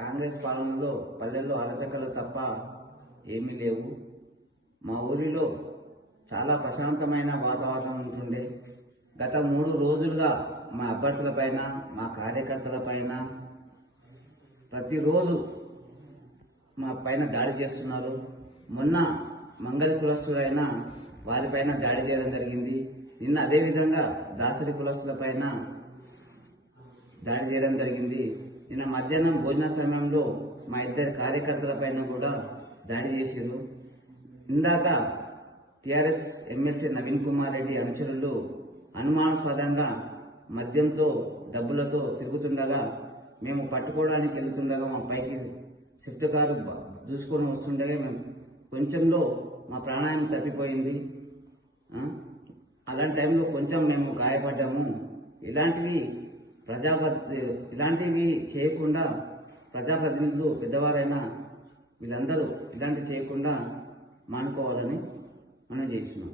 కాంగ్రెస్ పాలనలో పల్లెల్లో అలచకలు తప్ప ఏమీ లేవు. మా ఊరిలో చాలా ప్రశాంతమైన వాతావరణం ఉంటుండే. గత 3 రోజులుగా మా అభ్యర్థులపైన, మా కార్యకర్తలపైన ప్రతిరోజు మా పైన దాడి చేస్తున్నారు. మొన్న మంగళి కులస్తులైన వారిపైన దాడి చేయడం జరిగింది. నిన్న అదేవిధంగా దాసరి కులస్తులపైన దాడి చేయడం జరిగింది. నిన్న మధ్యాహ్నం భోజన సమయంలో మా 2 కార్యకర్తలపైన కూడా దాడి చేశారు. ఇందాక టీఆర్ఎస్ ఎమ్మెల్సీ నవీన్ కుమార్ రెడ్డి అనుచరులు అనుమానాస్పదంగా మద్యంతో డబ్బులతో తిరుగుతుండగా మేము పట్టుకోవడానికి వెళ్తుండగా మా పైకి స్విఫ్ట్ కారు దూసుకొని వస్తుండగా మేము కొంచెంలో మా ప్రాణాయం తప్పిపోయింది. అలాంటి టైంలో కొంచెం మేము గాయపడ్డాము. ఇలాంటివి చేయకుండా ప్రజాప్రతినిధులు పెద్దవారైనా వీళ్ళందరూ ఇలాంటివి చేయకుండా మానుకోవాలని మనం చేస్తున్నాం.